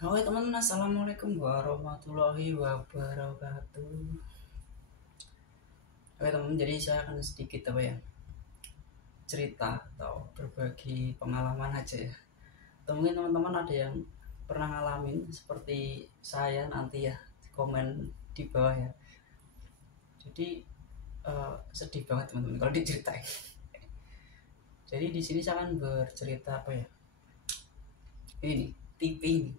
Oke teman-teman, assalamualaikum warahmatullahi wabarakatuh. Oke teman-teman, jadi saya akan sedikit cerita atau berbagi pengalaman aja ya. Atau mungkin teman-teman ada yang pernah ngalamin seperti saya, nanti ya komen di bawah ya. Jadi sedih banget teman-teman kalau diceritain. Jadi di sini saya akan bercerita ini TV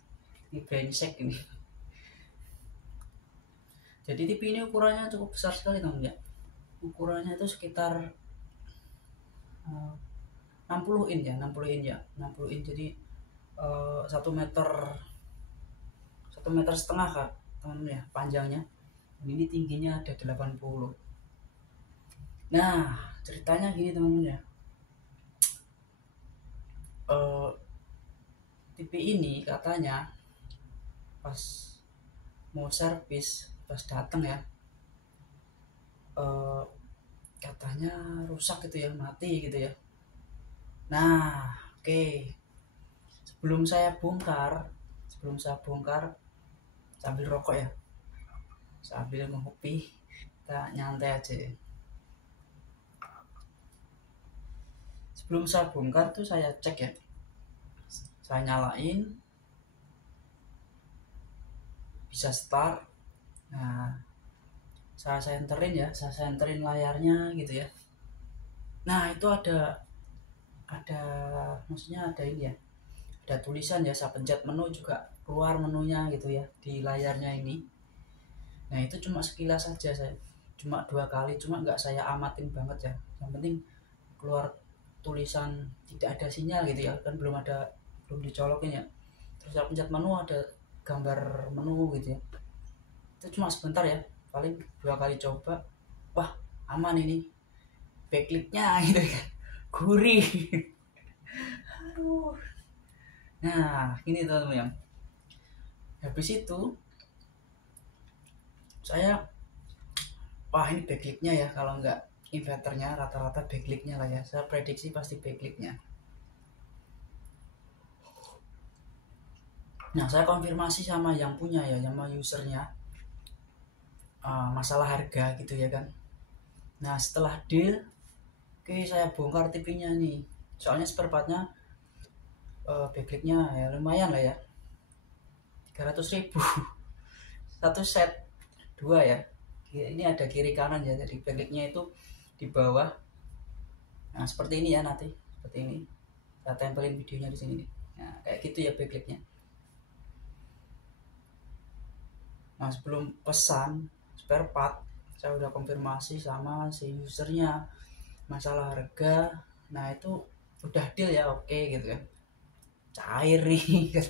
ini brengsek ini. Jadi TV ini ukurannya cukup besar sekali teman-teman ya. Ukurannya itu sekitar 60 in ya 60 in ya 60 in. Jadi 1 meter 1,5 meter kak teman-teman ya panjangnya. Ini tingginya ada 80. Nah ceritanya gini teman-teman ya, TV ini katanya pas mau servis, pas datang ya, katanya rusak gitu ya, mati gitu ya. Nah oke, sebelum saya bongkar sambil rokok ya, sambil ngopi, kita nyantai aja ya. Sebelum saya bongkar tuh saya cek ya, saya nyalain, bisa start. Nah saya senterin layarnya gitu ya. Nah itu ada maksudnya ada ini ya, ada tulisan ya, saya pencet menu juga keluar menunya gitu ya di layarnya ini. Nah itu cuma sekilas saja, saya cuma 2 kali, cuma nggak saya amatin banget ya. Yang penting keluar tulisan tidak ada sinyal gitu ya, kan belum dicolokin ya. Terus saya pencet menu, ada gambar menu gitu ya. Itu cuma sebentar ya, paling 2 kali coba, wah aman ini, backlinknya gitu kan, gurih. Aduh. Nah ini teman-teman yang habis itu saya, wah ini backlinknya ya, kalau nggak inverternya rata-rata backlinknya lah ya, saya prediksi pasti backlinknya. Nah saya konfirmasi sama yang punya ya, sama usernya, masalah harga gitu ya kan. Nah setelah deal, oke saya bongkar TV-nya nih, soalnya spare partnya, backlinknya ya lumayan lah ya, 300.000. Satu set, dua ya, ini ada kiri kanan ya, jadi backlinknya itu di bawah. Nah seperti ini ya, nanti seperti ini saya tempelin videonya di sini nih. Nah kayak gitu ya backlinknya. Nah sebelum pesan spare part, saya udah konfirmasi sama si usernya masalah harga. Nah itu udah deal ya, oke gitu kan, cair nih kan,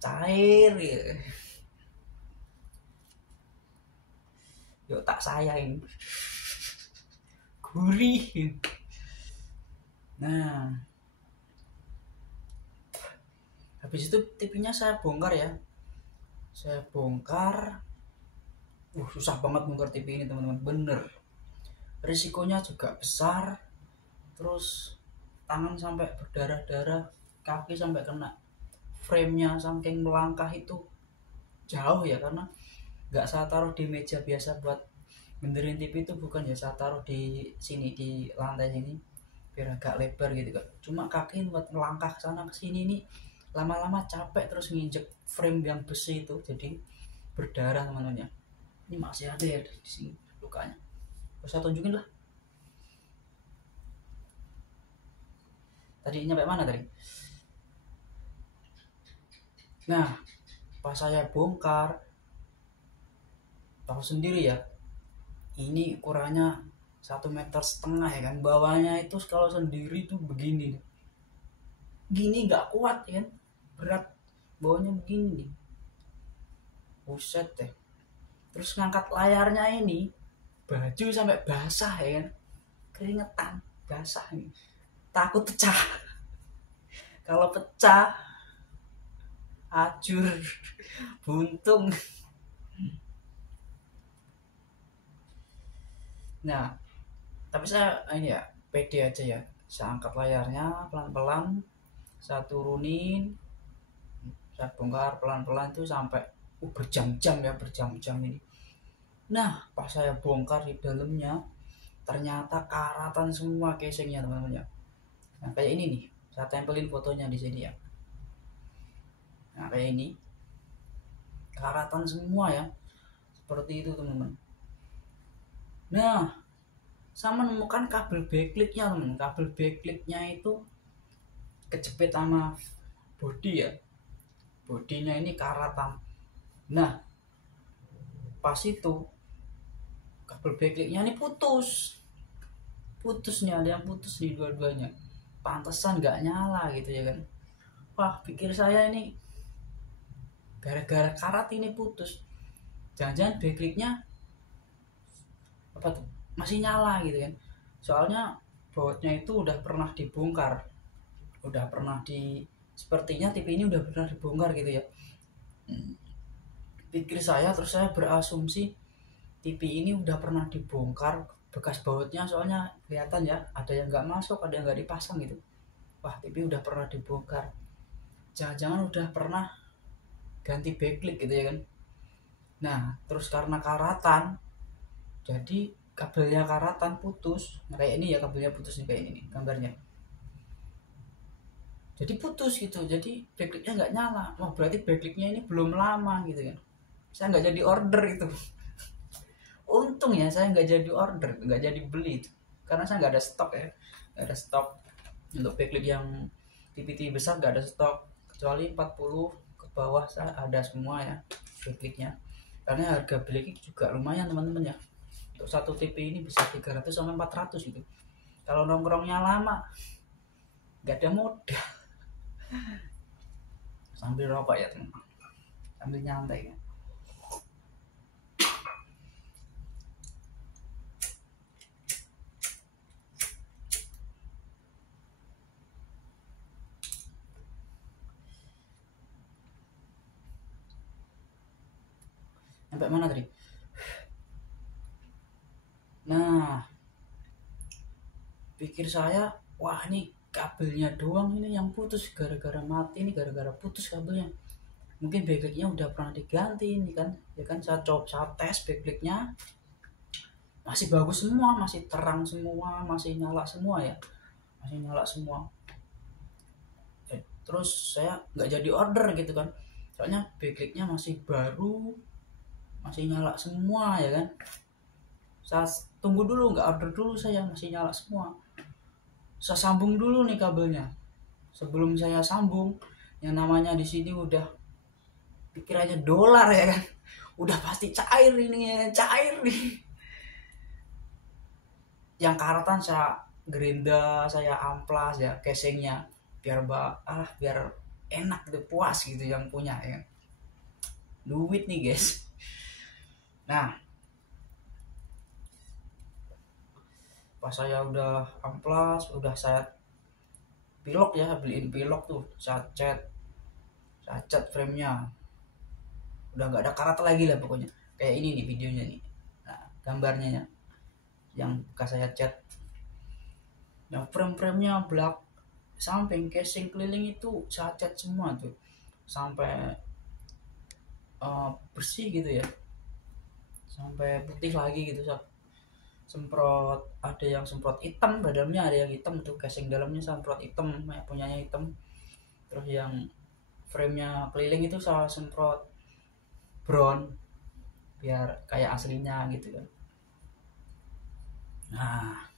cair ya. Yuk tak sayang, gurih. Nah habis itu TV-nya saya bongkar ya, saya bongkar. Susah banget bongkar TV ini teman-teman, bener, risikonya juga besar. Terus tangan sampai berdarah-darah, kaki sampai kena frame-nya saking melangkah itu jauh ya, karena nggak saya taruh di meja biasa buat benerin TV itu, bukan ya, saya taruh di sini, di lantai sini, biar agak lebar gitu kan. Cuma kaki buat melangkah sana ke sini nih, lama-lama capek, terus nginjek frame yang besi itu, jadi berdarah teman-teman ya. Ini masih ada ya di sini lukanya, saya tunjukin lah. Tadi nyampe mana tadi? Nah pas saya bongkar, tahu sendiri ya, ini ukurannya 1,5 meter ya kan, bawahnya itu kalau sendiri tuh begini, gini nggak kuat ya kan, berat, bawahnya begini nih, buset deh. Terus ngangkat layarnya ini, baju sampai basah ya kan, keringetan, basah ini, takut pecah. Kalau pecah ajur, buntung. Nah tapi saya ini ya pede aja ya, saya angkat layarnya pelan-pelan, saya turunin, Saya bongkar pelan-pelan tuh sampai berjam-jam ya, berjam-jam ini. Nah pas saya bongkar di dalamnya ternyata karatan semua casingnya teman-teman ya. Nah kayak ini nih, saya tempelin fotonya di sini ya. Nah kayak ini karatan semua ya, seperti itu teman-teman. Nah saya menemukan kabel backlightnya teman. Kabel backlightnya itu kejepit sama body ya, bodinya ini karatan. Nah pas itu kabel backlightnya ini putus nih, ada yang putus di dua-duanya, pantesan nggak nyala gitu ya kan. Wah pikir saya ini gara-gara karat ini putus, jangan-jangan backlightnya apa tuh masih nyala gitu kan. Soalnya bautnya itu udah pernah dibongkar, udah pernah di, sepertinya TV ini udah pernah dibongkar gitu ya. Pikir saya, terus saya berasumsi TV ini udah pernah dibongkar, bekas bautnya soalnya kelihatan ya, ada yang nggak masuk, ada yang nggak dipasang gitu. Wah TV udah pernah dibongkar, jangan-jangan udah pernah ganti backlight gitu ya kan. Nah terus karena karatan, jadi kabelnya karatan putus. Nah, kayak ini ya, kabelnya putus nih, kayak ini nih gambarnya. Jadi putus gitu, jadi backlightnya nggak nyala. Wah berarti backlightnya ini belum lama gitu kan. Saya nggak jadi order itu. Untung ya saya nggak jadi order, nggak jadi beli itu, karena saya nggak ada stok ya, nggak ada stok untuk backlight yang TV besar, nggak ada stok kecuali 40 ke bawah saya ada semua ya backlightnya. Karena harga beli juga lumayan teman-teman ya, untuk satu TV ini bisa 300 sampai 400 gitu. Kalau nongkrongnya lama nggak ada modal. Sambil rokok ya teman, sambil nyantai ya. Sampai mana tadi? Nah pikir saya, wah ini kabelnya doang ini yang putus, gara-gara mati ini, gara-gara putus kabelnya. Mungkin backlightnya udah pernah diganti ini kan ya kan. Saya coba, saya tes backlightnya masih bagus semua, masih terang semua, masih nyala semua ya, masih nyala semua. Terus saya nggak jadi order gitu kan, soalnya backlightnya masih baru, masih nyala semua ya kan. Saya tunggu dulu, nggak order dulu, saya masih nyala semua. Saya sambung dulu nih kabelnya. Sebelum saya sambung, yang namanya di sini udah pikirannya dolar ya kan, udah pasti cair ini ya, cair nih. Yang karatan saya gerinda, saya amplas ya casingnya, biar enak gitu, puas gitu yang punya ya. Duit nih guys. Nah pas saya udah amplas, udah saya pilok ya, beliin pilok tuh, saya cat framenya, udah nggak ada karat lagi lah pokoknya. Kayak ini nih videonya nih, nah, gambarnya ya, yang bekas saya cat. Yang frame-framenya belak samping, casing keliling itu saya cat semua tuh sampai bersih gitu ya, sampai putih lagi gitu. Saya semprot, ada yang semprot hitam badannya, ada yang hitam tuh casing dalamnya semprot hitam, punyanya hitam. Terus yang framenya keliling itu saya semprot brown biar kayak aslinya gitu kan. Nah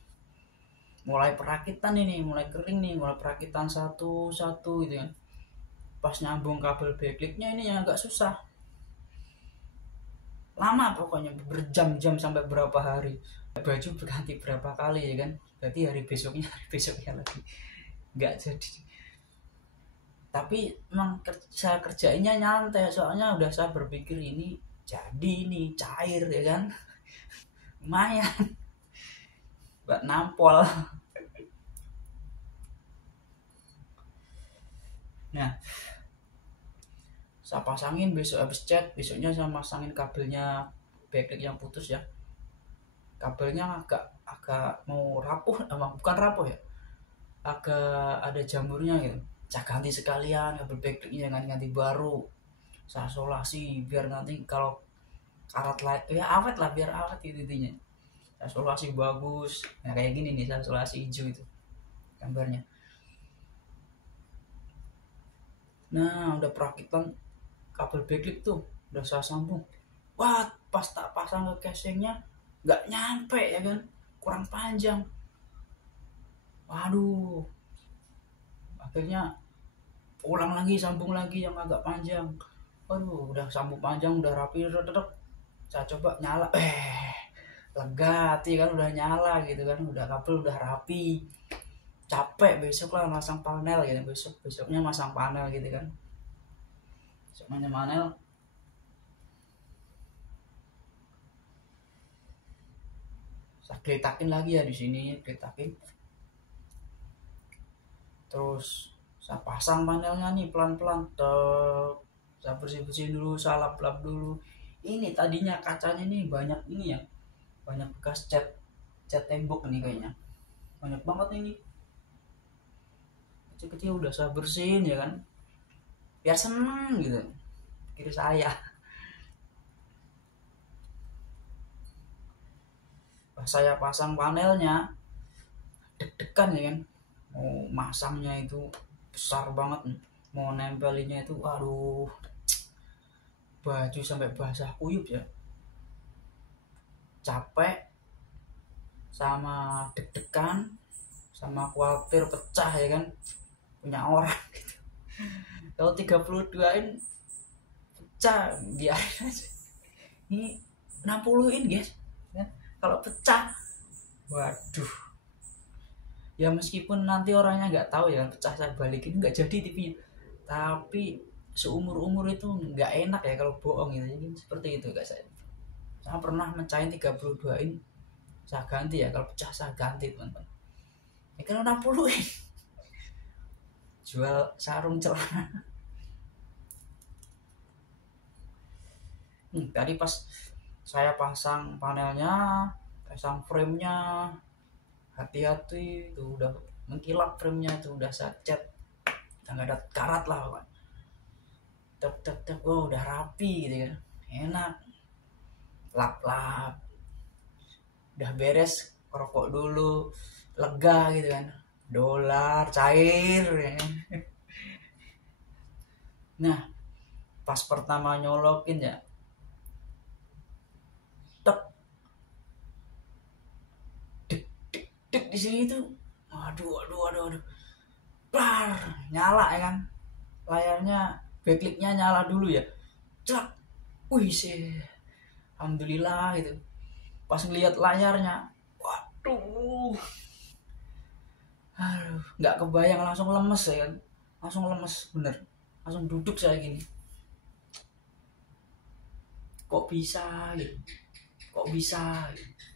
mulai perakitan ini, mulai kering nih, mulai perakitan satu-satu gitu kan. Pas nyambung kabel backlightnya ini yang agak susah, lama pokoknya, berjam-jam sampai berapa hari. Baju berganti berapa kali ya kan, berarti hari besoknya lagi nggak jadi. Tapi emang saya kerjainnya nyantai, soalnya udah saya berpikir ini jadi, ini cair ya kan, lumayan buat nampol. Nah saya pasangin besok habis cat, besoknya saya pasangin kabelnya backlight yang putus ya. Kabelnya agak mau rapuh, bukan rapuh ya, agak ada jamurnya gitu. saya ganti sekalian kabel backlinknya, jangan ganti baru, saya solasi biar nanti kalau karat ya awet lah, biar awet gitu intinya. Saya solasi bagus, nah kayak gini nih, saya solasi hijau itu gambarnya. Nah udah perakitan kabel backlight tuh, udah saya sambung, wah pas tak pasang ke casingnya nggak nyampe ya kan, kurang panjang. Waduh, akhirnya ulang lagi, sambung lagi yang agak panjang. Waduh, udah sambung panjang, udah rapi, tetep saya coba nyala, lega hati kan, udah nyala gitu kan, udah kabel udah rapi. Capek besok lah masang panel gitu, besoknya masang panel gitu kan, besoknya panel. Saya geletakin lagi ya di sini, geletakin. Terus saya pasang panelnya nih pelan-pelan, saya bersih-bersihin dulu, saya lap-lap dulu. Ini tadinya kacanya nih banyak ini ya, banyak bekas cat tembok nih kayaknya, banyak banget ini, kecil-kecil udah saya bersihin ya kan, biar seneng gitu kiri saya. Pas saya pasang panelnya deg-degan ya kan, mau masangnya itu besar banget nih, mau nempelinnya itu aduh, baju sampai basah kuyup ya, capek sama deg-degan sama khawatir pecah ya kan, punya orang gitu. Kalau 32 in pecah biarin aja, ini 60 in guys ya. Kalau pecah waduh, ya meskipun nanti orangnya nggak tahu ya pecah, saya balikin nggak jadi TV-nya, tapi seumur-umur itu nggak enak ya kalau bohong gitu. Jadi seperti itu guys, saya pernah mecahin 32 in, saya ganti ya, kalau pecah saya ganti teman-teman. Ya kalau 60 in jual sarung celana. Tadi pas saya pasang panelnya, pasang framenya, hati-hati tuh udah mengkilap framenya tuh, udah saya cat, nggak ada karat lah kan, tep oh udah rapi gitu kan, enak, lap udah beres, rokok dulu, lega gitu kan, dolar cair ya kan. Nah pas pertama nyolokin ya, tek dek di sini tuh, aduh, blar, nyala ya kan, layarnya backlight-nya nyala dulu ya, cek, wih sih, alhamdulillah gitu. Pas ngeliat layarnya, waduh, aduh, nggak kebayang, langsung lemes ya kan, langsung lemes bener, langsung duduk saya gini, kok bisa gitu, kok bisa gitu.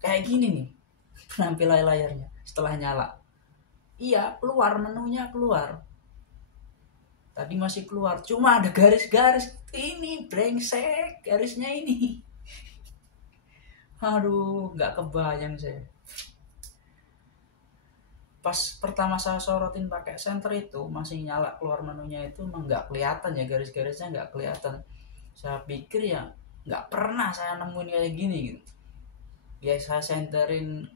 Kayak gini nih penampilan layarnya setelah nyala. Iya, keluar menunya, keluar tadi masih keluar, cuma ada garis-garis ini, brengsek garisnya ini. Aduh, nggak kebayang saya. Pas pertama saya sorotin pakai senter itu masih nyala, keluar menunya itu emang nggak kelihatan ya, garis-garisnya nggak kelihatan. Saya pikir ya nggak pernah saya nemuin kayak gini gitu. Ya saya senterin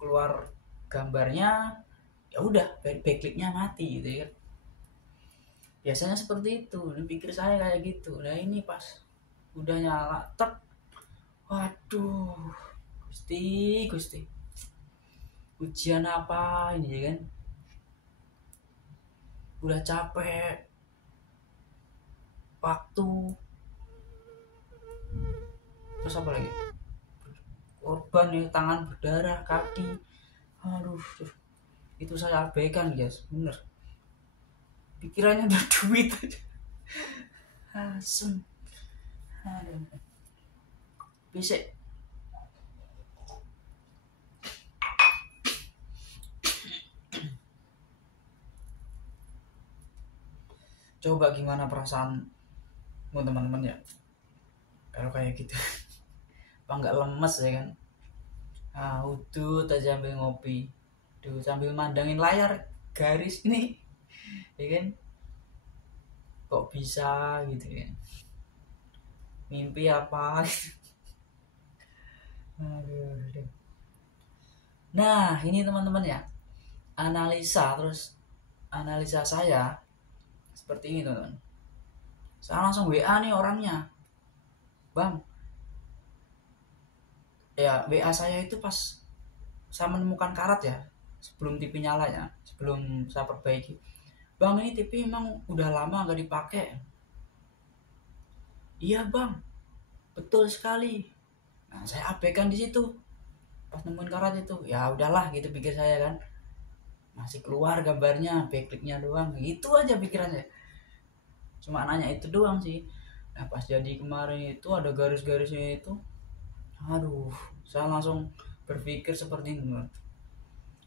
keluar gambarnya, ya udah backlight-nya mati gitu ya. Biasanya seperti itu, ini pikir saya kayak gitu. Nah ini pas udah nyala, tek, waduh, gusti, ujian apa ini ya kan, udah capek, waktu, terus apa lagi, korban nih, tangan berdarah, kaki, aduh, itu saya abaikan guys, bener, pikirannya udah duit aja, asem, aduh, bisa. Coba gimana perasaan teman-teman ya kalau kayak gitu, apa nggak lemes ya kan, udut aja sambil ngopi, sambil mandangin layar garis ini, ya kan, kok bisa gitu kan, mimpi apa. Aduh, aduh. Nah ini teman-teman ya, analisa saya seperti ini teman-teman. Saya langsung WA nih orangnya, bang, ya WA saya itu pas saya menemukan karat ya, sebelum TV nyala ya, sebelum saya perbaiki, bang ini TV emang udah lama gak dipakai. Iya bang, betul sekali. Nah saya abaikan di situ pas nemuin karat itu, ya udahlah gitu pikir saya kan, masih keluar gambarnya, backlinknya doang, gitu aja pikirannya, cuma nanya itu doang sih. Nah pas jadi kemarin itu ada garis-garisnya itu, aduh, saya langsung berpikir seperti ini,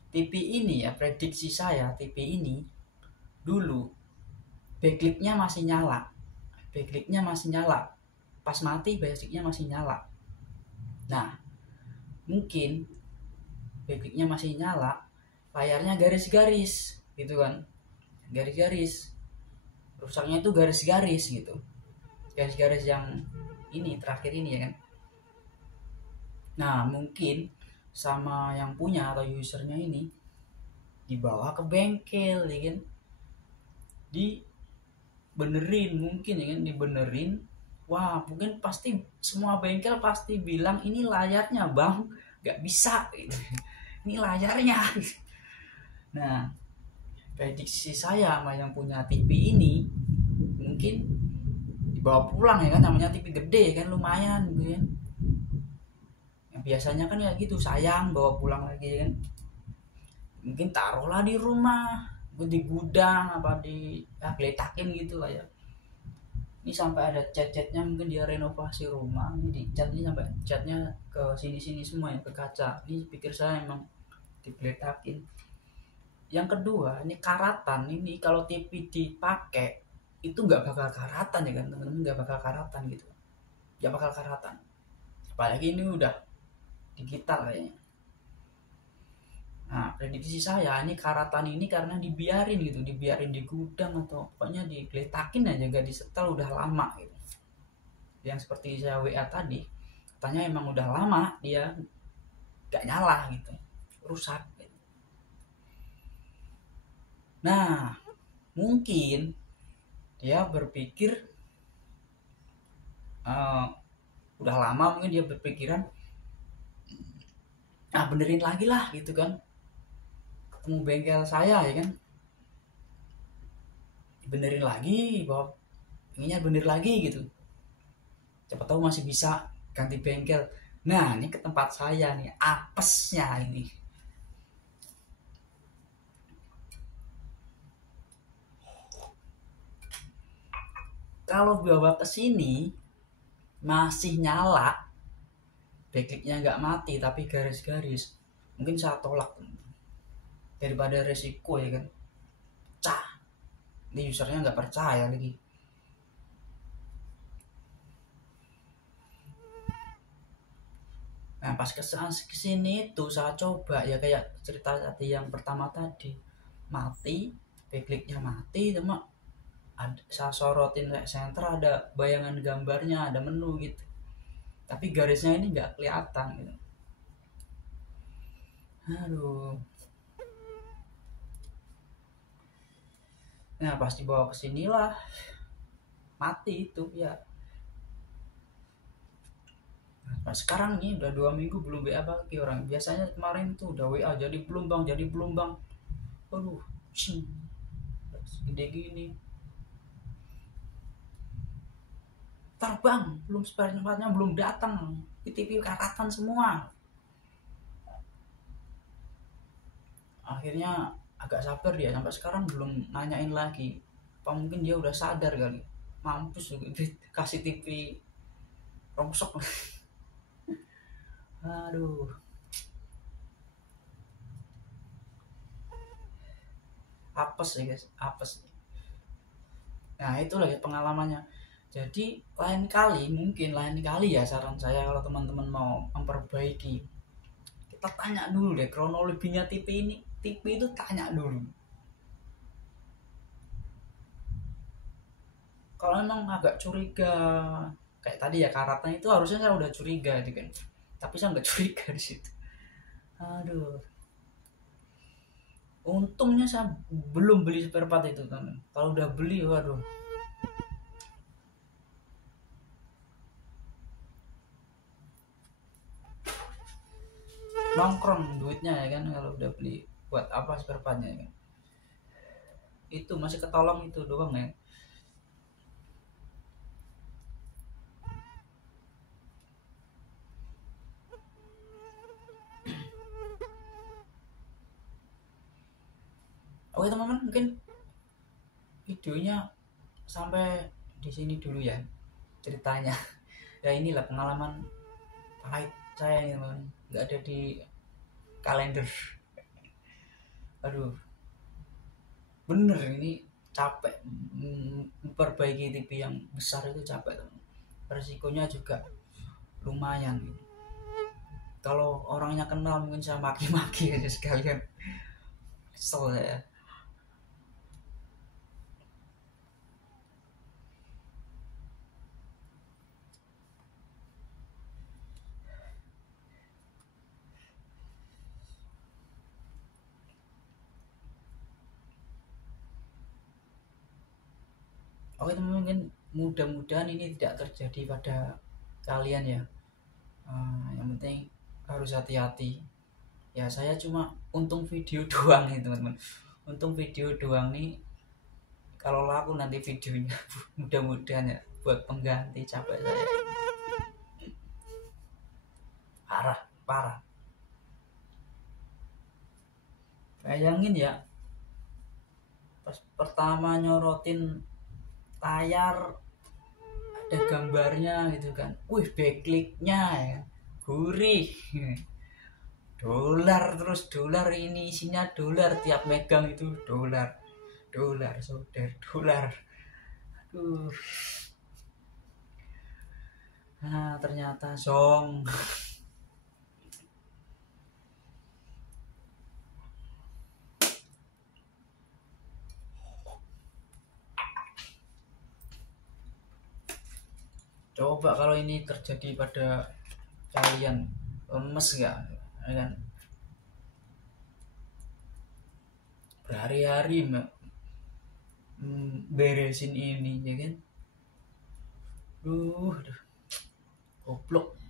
TV ini ya, prediksi saya TV ini dulu backlinknya masih nyala, pas mati basicnya masih nyala. Nah mungkin backlinknya masih nyala, layarnya garis-garis gitu kan, garis-garis, rusaknya itu garis-garis gitu, garis-garis yang ini terakhir ini ya kan. Nah mungkin sama yang punya atau usernya ini dibawa ke bengkel ya kan, dibenerin mungkin ya kan, dibenerin. Wah mungkin pasti semua bengkel pasti bilang ini layarnya bang, nggak bisa gitu. Ini layarnya. Nah prediksi saya sama yang punya TV ini mungkin dibawa pulang ya kan, namanya TV gede kan, lumayan gitu kan. Yang biasanya kan ya gitu, sayang bawa pulang lagi kan, mungkin taruhlah di rumah, di gudang apa di ya, geletakin gitu lah ya. Ini sampai ada cat-catnya, mungkin dia renovasi rumah, ini di cat, ini sampai catnya ke sini-sini semua yang ke kaca. Ini pikir saya emang digeletakin. Yang kedua ini karatan, ini kalau TV dipakai itu nggak bakal karatan ya kan teman-teman, nggak bakal karatan gitu, nggak bakal karatan, apalagi ini udah digital kayaknya. Nah prediksi saya ini karatan ini karena dibiarin gitu, dibiarin di gudang atau pokoknya digeletakin aja, gak disetel udah lama gitu. Yang seperti saya WA tadi, katanya emang udah lama dia gak nyala gitu, rusak gitu. Nah mungkin dia berpikir udah lama, mungkin dia berpikiran benerin lagi lah gitu kan, ketemu bengkel saya ya kan, benerin lagi, bahwa ininya bener lagi gitu, siapa tahu masih bisa ganti bengkel. Nah ini ke tempat saya nih apesnya ini, kalau bawa ke sini masih nyala, backlinknya nggak mati tapi garis-garis, mungkin saya tolak daripada resiko ya kan, cah ini usernya nggak percaya lagi. Nah pas kesini tuh saya coba ya kayak cerita tadi yang pertama tadi, mati, backlinknya mati, cuma saya sorotin kayak center ada bayangan gambarnya, ada menu gitu, tapi garisnya ini nggak kelihatan gitu. Aduh. Nah pas dibawa ke sinilah mati itu ya. Nah sekarang nih udah 2 minggu belum WA lagi orang, biasanya kemarin tuh udah WA, jadi belum bang, jadi belum bang. Aduh gede gini, terbang belum, spare-nya belum datang, TV karatan semua. Akhirnya agak sabar dia, sampai sekarang belum nanyain lagi, apa mungkin dia udah sadar kali, mampus kasih TV rongsok. Aduh apes ya guys, apes. Nah itulah ya pengalamannya. Jadi lain kali ya saran saya, kalau teman-teman mau memperbaiki, kita tanya dulu deh kronologinya TV ini, TV itu tanya dulu, Kalau emang agak curiga kayak tadi ya karatnya itu harusnya saya udah curiga itu kan, tapi saya nggak curiga di situ. Aduh, untungnya saya belum beli spare part itu kan. Kalau udah beli, waduh, nongkrong duitnya ya kan kalau udah beli. Buat apa spare partnya ya kan? Itu masih ketolong itu doang ya. Oke teman-teman, mungkin videonya sampai di sini dulu ya ceritanya. Ya inilah pengalaman pahit saya ini teman, nggak ada di kalender. Aduh, bener ini capek. Memperbaiki TV yang besar itu capek teman. Resikonya juga lumayan. Kalau orangnya kenal mungkin saya maki-maki aja sekalian, kesel saya. Oke teman, mungkin mudah-mudahan ini tidak terjadi pada kalian ya. Yang penting harus hati-hati ya. Saya cuma untung video doang nih teman-teman, untung video doang nih. Kalau laku nanti videonya mudah-mudahan ya buat pengganti capek saya. Parah, parah. Bayangin ya, pas pertama nyorotin layar ada gambarnya gitu kan, wih backlinknya ya gurih, dolar terus dolar, ini isinya dolar, tiap megang itu dolar, dolar saudara, dolar. Aduh, nah ternyata song. Coba kalau ini terjadi pada kalian, lemes nggak ya kan, berhari-hari beresin ini ya kan. Duh, goblok.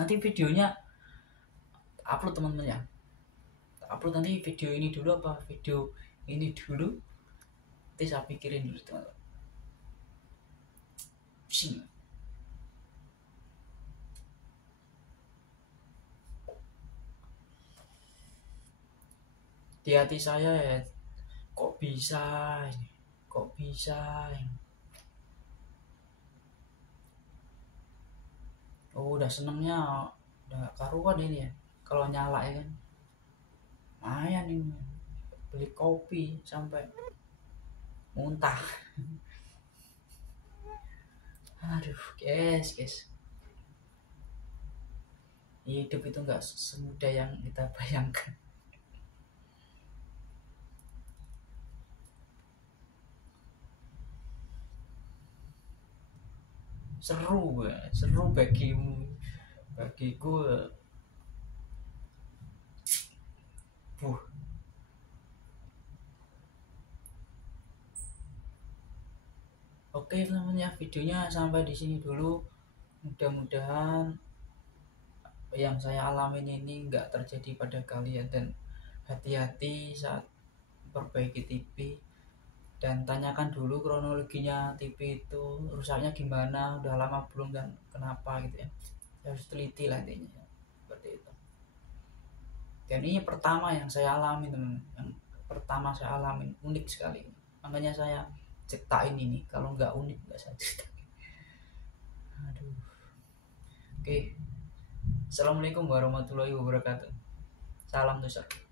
Nanti videonya upload teman-teman ya, upload nanti video ini dulu apa video ini dulu, nanti saya pikirin dulu teman-teman. Pusing. Di hati saya ya, kok bisa ini, kok bisa ini. Oh udah senengnya udah karuan ini ya kalau nyala ya kan, lumayan ini beli kopi sampai muntah. Aduh guys, hidup itu nggak semudah yang kita bayangkan. Seru bagimu, bagiku buh. Oke teman-teman ya, videonya sampai di sini dulu. Mudah-mudahan yang saya alamin ini nggak terjadi pada kalian, dan hati-hati saat perbaiki TV, dan tanyakan dulu kronologinya TV itu rusaknya gimana, udah lama belum, dan kenapa gitu ya. Harus teliti lah intinya seperti itu. Dan ini pertama yang saya alami teman, yang pertama saya alamin, unik sekali, makanya saya ceritain ini. Kalau nggak unik nggak saya ceritain. Aduh. Oke, assalamualaikum warahmatullahi wabarakatuh. Salam tuh.